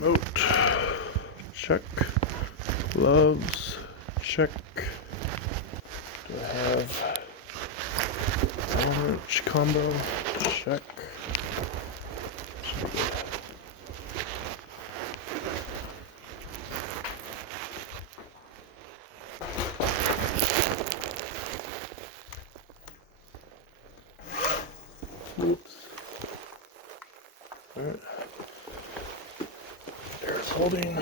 Remote, check. Gloves, check. Do I have Allen wrench combo? Check. Should be good. Oops. Alright. Air's holding.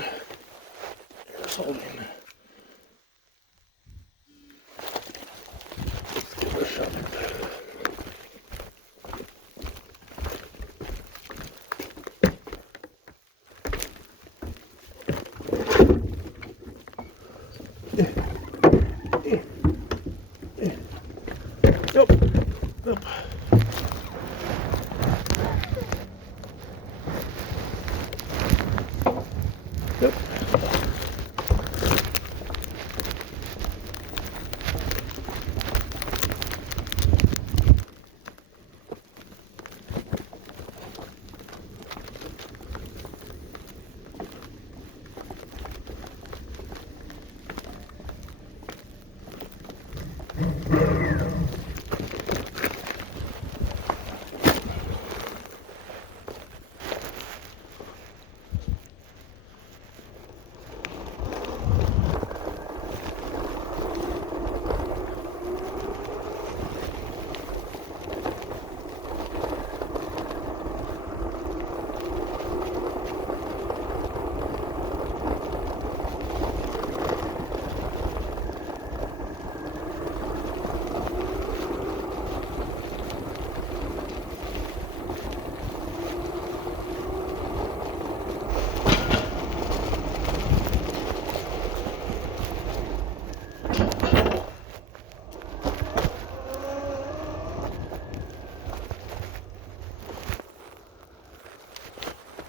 Air's holding. Let's give it a shot. Nope. Nope. Yep.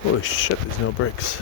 Holy shit, there's no brakes.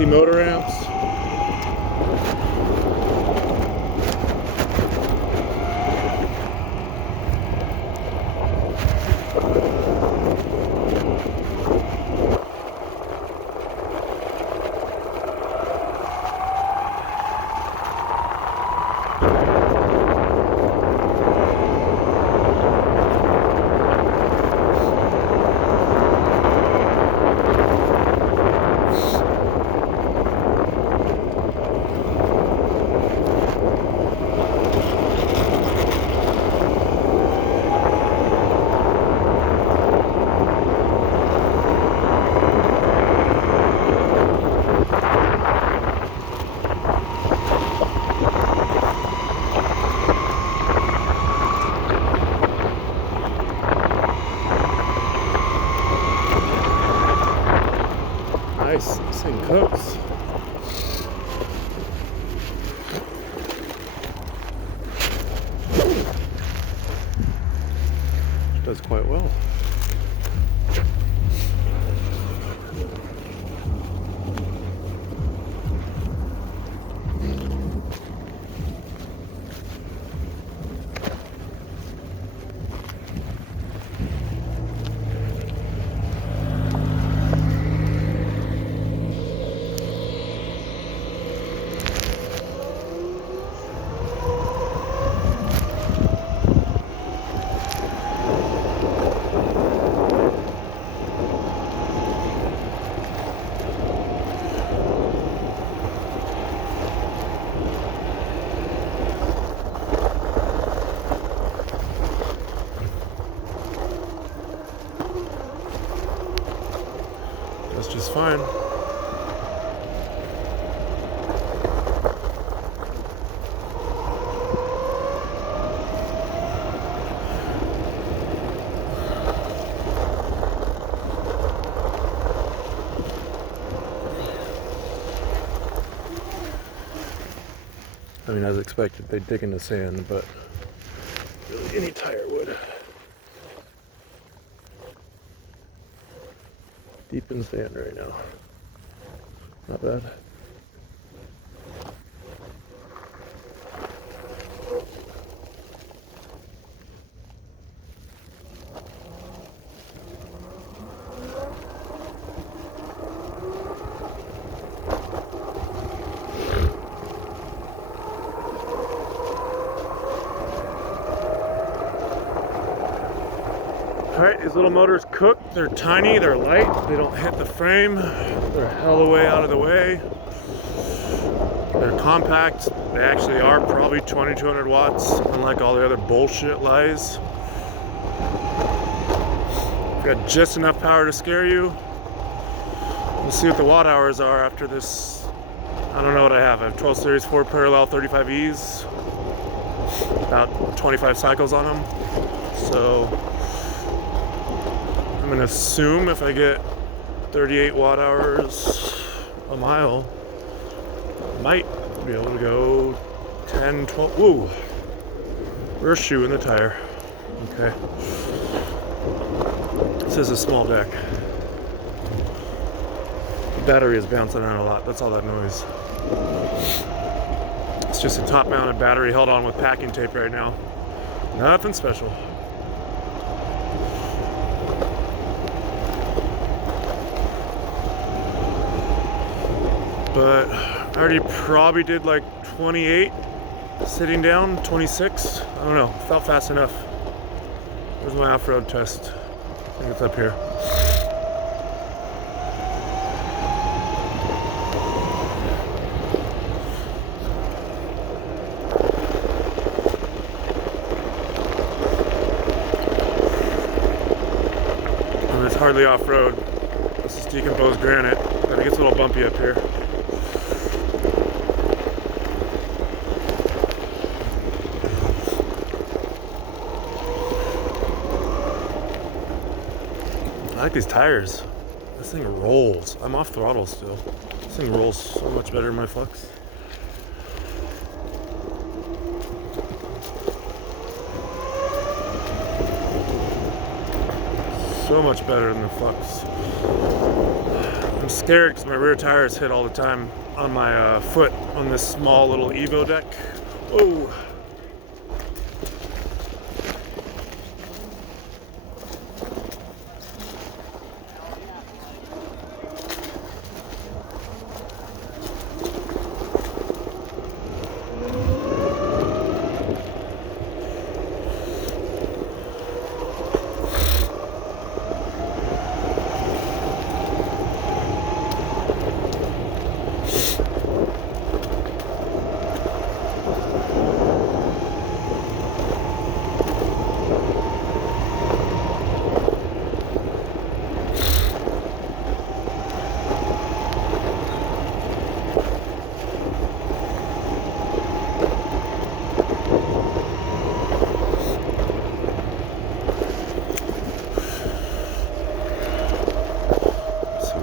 60 motor amps. Nice, this thing cooks. It does quite well. That's just fine. I mean, as expected, they dig in the sand, but really any tire would. Deep in sand right now. Not bad. Alright, these little motors cook. They're tiny, they're light, they don't hit the frame, they're hell away out of the way. They're compact, they actually are probably 2200 watts, unlike all the other bullshit lies. Got just enough power to scare you. We'll see what the watt hours are after this. I don't know what I have. I have 12 series 4 parallel 35Es, about 25 cycles on them. So I'm gonna assume if I get 38 watt hours a mile, I might be able to go 10, 12. Woo! Rear shoe in the tire. Okay. This is a small deck. The battery is bouncing around a lot. That's all that noise. It's just a top-mounted battery held on with packing tape right now. Nothing special. But I already probably did like 28 sitting down, 26. I don't know, felt fast enough. Where's my off-road test? I think it's up here. And it's hardly off-road. This is decomposed granite, but it gets a little bumpy up here. I like these tires. This thing rolls. I'm off throttle still. This thing rolls so much better than my Flux. So much better than the Flux. I'm scared because my rear tires hit all the time on my foot on this small little Evo deck. Oh.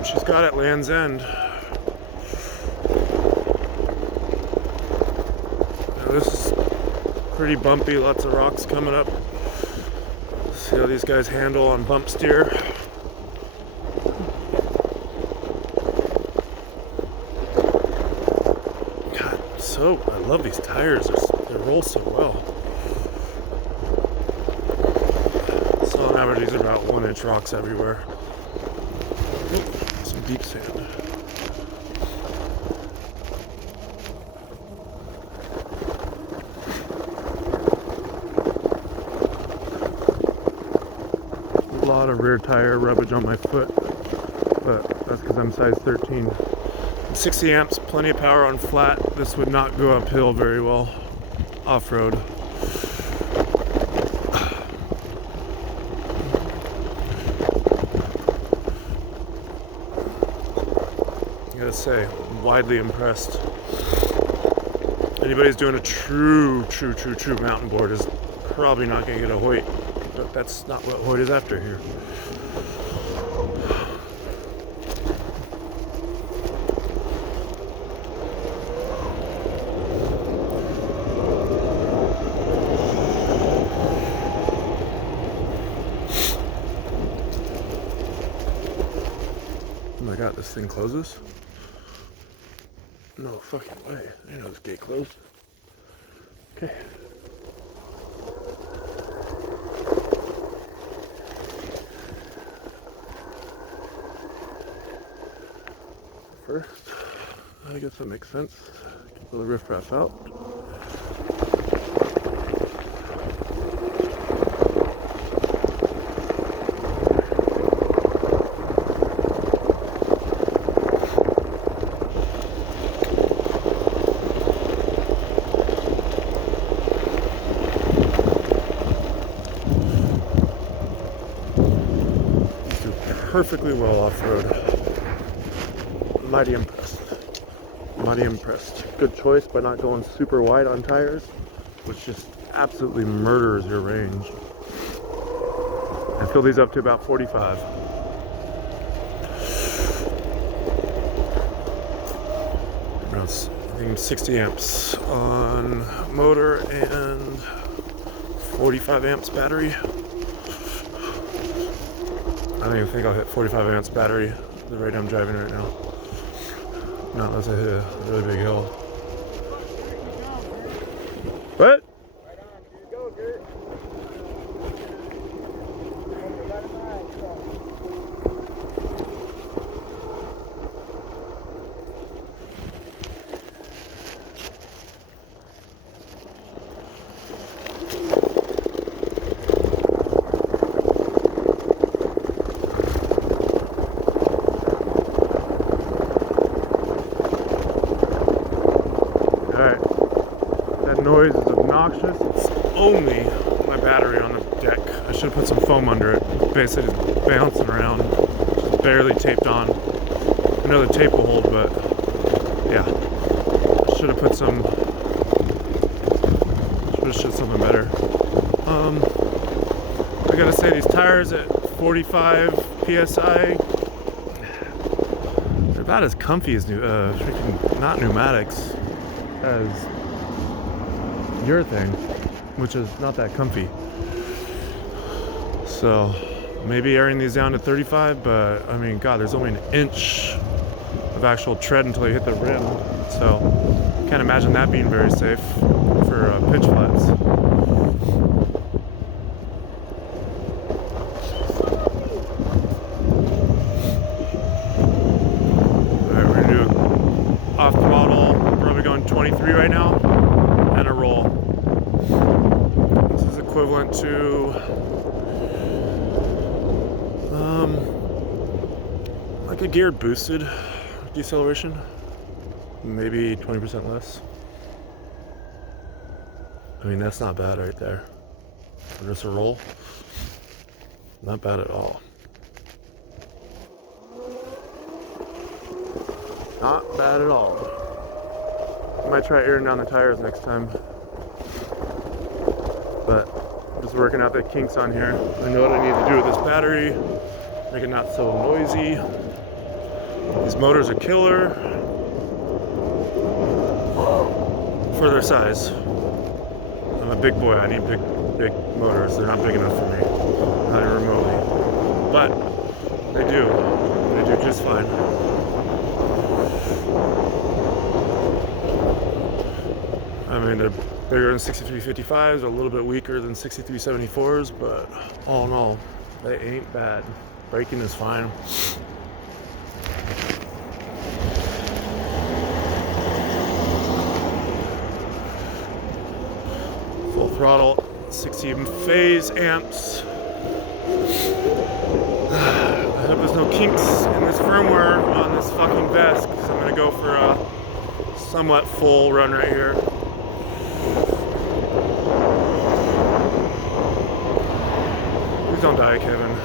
She's got at Land's End. Now this is pretty bumpy, lots of rocks coming up. See how these guys handle on bump steer. God, I love these tires. They roll so well. So on average, these are about 1-inch rocks everywhere. Some deep sand. A lot of rear tire rubbage on my foot, but that's because I'm size 13. 60 amps, plenty of power on flat. This would not go uphill very well off-road. I gotta say, I'm widely impressed. Anybody's doing a true mountain board is probably not gonna get a Hoyt, but that's not what Hoyt is after here. Oh my god, this thing closes? No fucking way. I didn't know this gate closed. Okay. First, I guess that makes sense. Pull the riffraff out. Perfectly well off-road. Mighty impressed. Mighty impressed. Good choice by not going super wide on tires, which just absolutely murders your range. I fill these up to about 45. Around, I think 60 amps on motor and 45 amps battery. I don't even think I'll hit 45 amps battery the rate I'm driving right now. Not unless I hit a really big hill. What? Right on, here you go, Gert. Noise is obnoxious. It's only my battery on the deck. I should have put some foam under it. Basically just bouncing around, just barely taped on. I know the tape will hold, but yeah, I should have put some. Should have something better. I gotta say, these tires at 45 psi, they're about as comfy as freaking not pneumatics as urethane, which is not that comfy. So maybe airing these down to 35, but I mean, god, there's only an inch of actual tread until you hit the rim. So can't imagine that being very safe for pitch flats. Alright, we're gonna do off throttle, probably going 23 right now, and a roll. This is equivalent to like a geared boosted deceleration, maybe 20% less. I mean, that's not bad right there. For just a roll, not bad at all. Not bad at all. I might try airing down the tires next time. But I'm just working out the kinks on here. I know what I need to do with this battery, make it not so noisy. These motors are killer for their size. I'm a big boy, I need big motors. They're not big enough for me, not even remotely. But they do just fine. I mean, they're bigger than 6355s, a little bit weaker than 6374s, but all in all, they ain't bad. Braking is fine. Full throttle, 16 phase amps. I hope there's no kinks in this firmware on this fucking vest, because I'm gonna go for a somewhat full run right here. Please don't die, Kevin.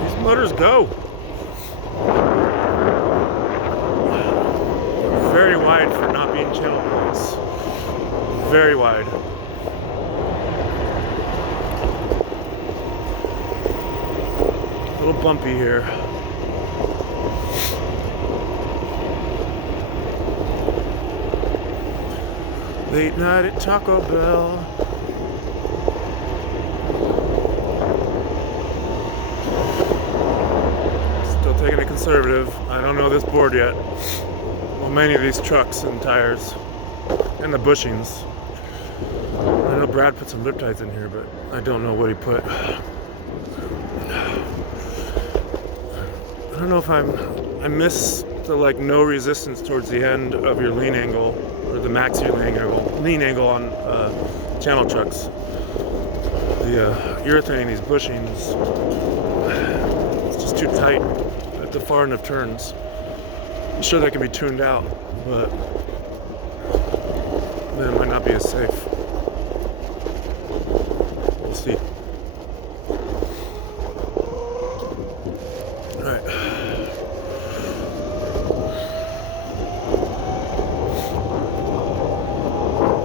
These motors go. Very wide for not being channel points. Very wide. A little bumpy here. Late night at Taco Bell. Still taking it conservative. I don't know this board yet. Well, many of these trucks and tires. And the bushings. I know Brad put some riptides in here, but I don't know what he put. I don't know if I miss the like no resistance towards the end of your lean angle, or the max of your lean angle on channel trucks. The urethane, these bushings, it's just too tight at the far end of turns. I'm sure that can be tuned out, but then it might not be as safe. We'll see. Alright.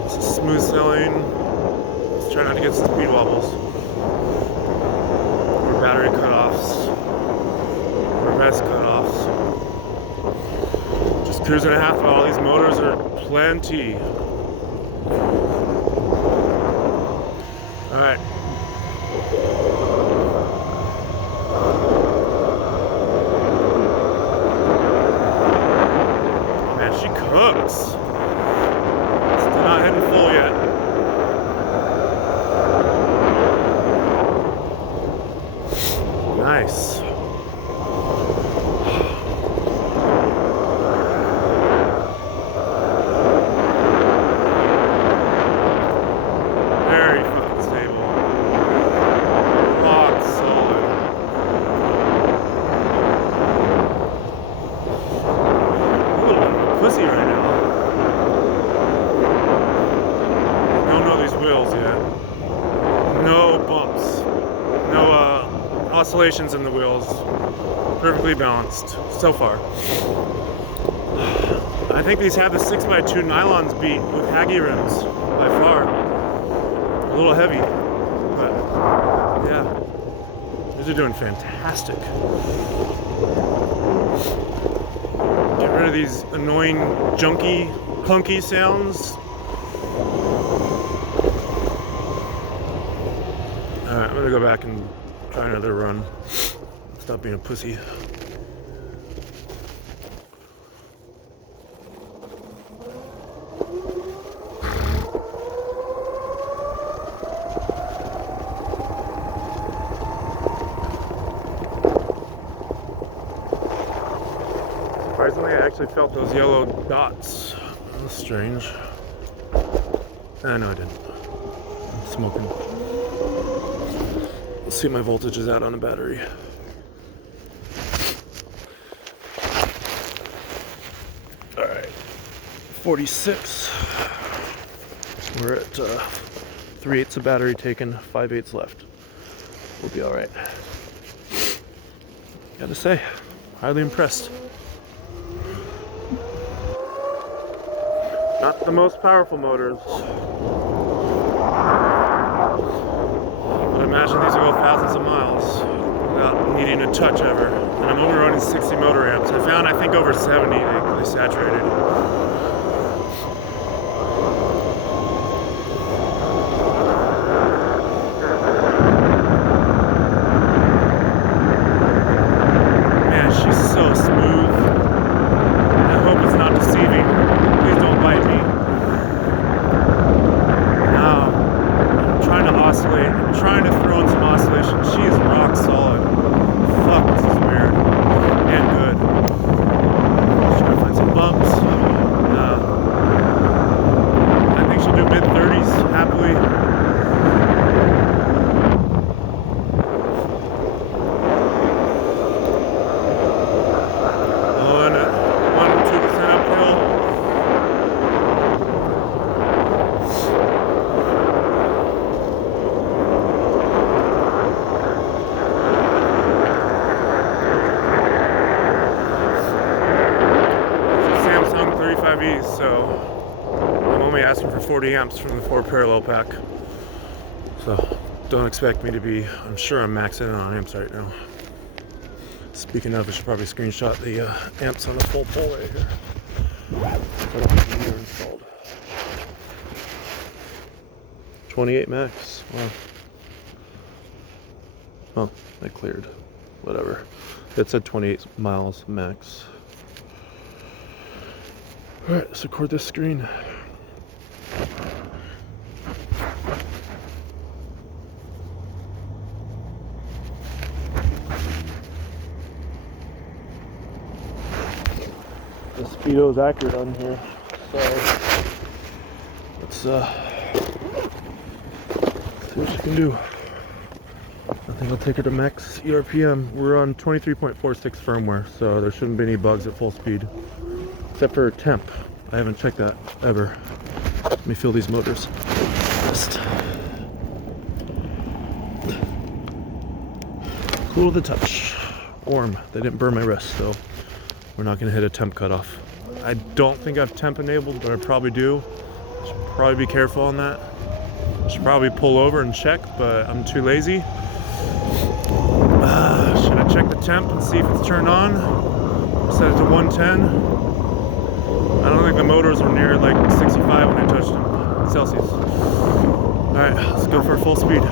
This is smooth sailing. Let's try not to get some speed wobbles. Or battery cutoffs. Or vest cutoffs. Just cruising at half throttle. These motors are plenty. Alright. Man, she cooks. Still not heading full yet. Nice. Very fucking stable. Rock solid. A little bit of a pussy right now. Don't know these wheels yet. No bumps. No oscillations in the wheels. Perfectly balanced so far. I think these have the 6x2 nylons beat with Haggy rims by far. A little heavy, but yeah, these are doing fantastic. Get rid of these annoying, junky, clunky sounds. Alright, I'm gonna go back and try another run. Stop being a pussy. Surprisingly, I actually felt those yellow dots. That's strange. No, I didn't. I'm smoking. Let's see what my voltage is at on the battery. Alright, 46. We're at 3/8 of battery taken, 5/8 left. We'll be alright. Gotta say, highly impressed. Not the most powerful motors. But I imagine these will go thousands of miles without needing a touch ever. And I'm only running 60 motor amps. I found, I think, over 70 they saturated. Man, she's so smooth. I hope it's not deceiving. Please don't bite me. No. I'm trying to oscillate. I'm trying to throw in some oscillation. She is rock solid. Fuck, this is weird. And good. Just trying to find some bumps. I think she'll do mid-30s happily. Oh, and 1-2% uphill. So I'm only asking for 40 amps from the 4 parallel pack. So don't expect me to be, I'm sure I'm maxing out on amps right now. Speaking of, I should probably screenshot the amps on the full pole right here. I don't have the meter installed. 28 max. Wow. Oh, I cleared. Whatever. It said 28 miles max. Alright, let's record this screen. The speedo is accurate on here, so let's see what she can do. I think I'll take her to max ERPM. We're on 23.46 firmware, so there shouldn't be any bugs at full speed. Except for temp. I haven't checked that ever. Let me feel these motors. Just cool to the touch. Warm. They didn't burn my wrist, so we're not going to hit a temp cutoff. I don't think I've temp enabled, but I probably do. Should probably be careful on that. Should probably pull over and check, but I'm too lazy. Should I check the temp and see if it's turned on? Set it to 110. I don't think the motors were near like 65 when I touched them, Celsius. Alright, let's go for full speed.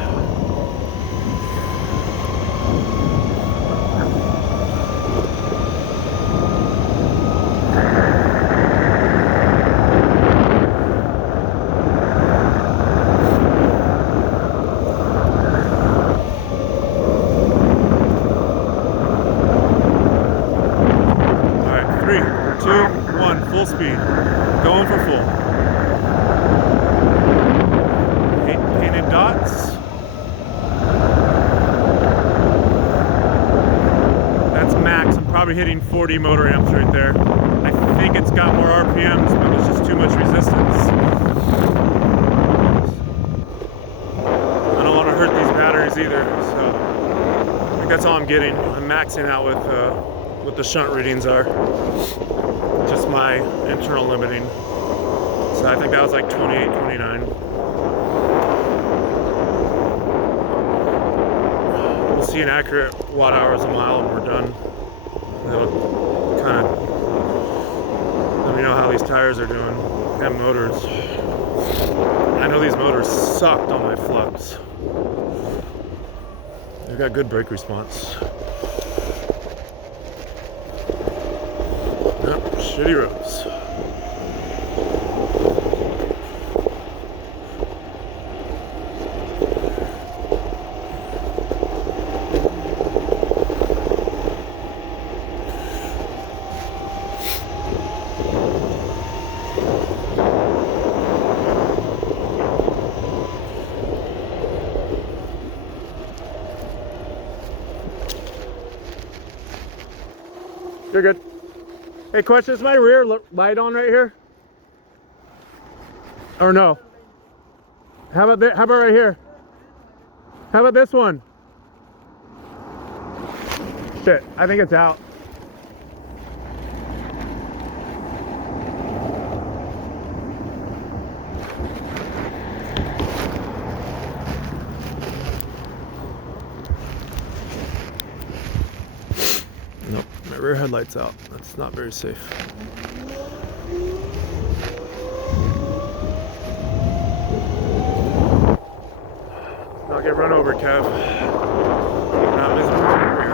Alright, 3, 2, 1, full speed. Going for full. Painted dots. That's max. I'm probably hitting 40 motor amps right there. I think it's got more RPMs, but there's just too much resistance. I don't want to hurt these batteries either, so I think that's all I'm getting. I'm maxing out with what the shunt readings are. Just my internal limiting. So I think that was like 28, 29. We'll see an accurate watt hours a mile when we're done. That'll kind of know how these tires are doing. And motors. I know these motors sucked on my flux. They've got good brake response. Yep, shitty roads. You're good. Hey, question, is my rear light on right here? Or no? How about right here? How about this one? Shit, I think it's out. Nope, my rear headlight's out. That's not very safe. I'll get run over, Kev. Not visible from the rear.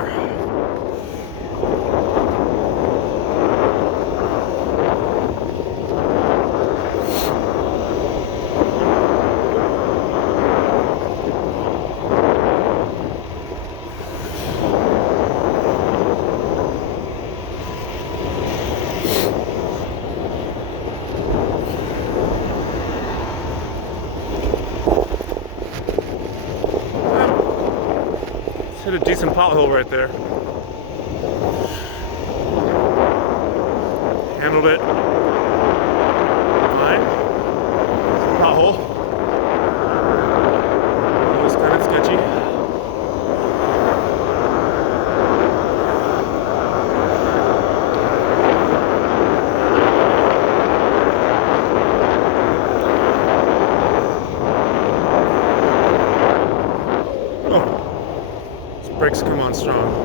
Hit a decent pothole right there. Handled it fine. Pothole. It was kind of sketchy. Brakes come on strong.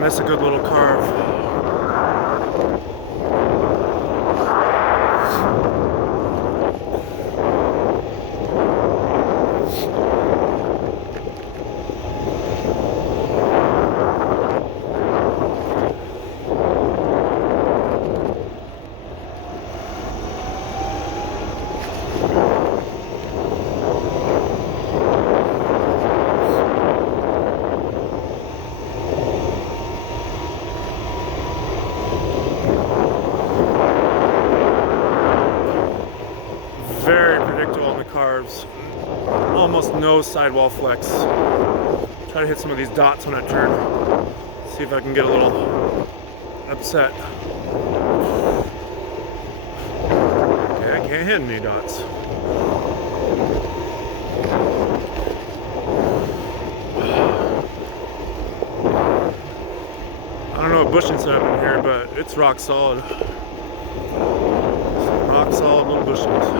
That's a good little carve. Very predictable on the carves. Almost no sidewall flex. Try to hit some of these dots when I turn. See if I can get a little upset. Okay, I can't hit any dots. I don't know what bushing's happening here, but it's rock solid. Rock solid little bushings.